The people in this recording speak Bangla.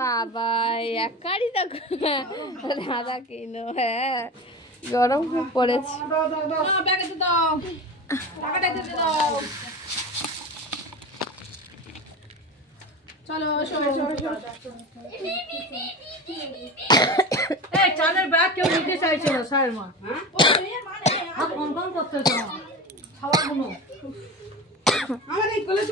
বাবা একারই দেখো দাদা কিনো। হ্যাঁ গরম খুব পড়েছে। চালের ব্যাগ কেউ নিতে চাইছে না স্যার মা করতে খাওয়াগুলো আমার এই কোলে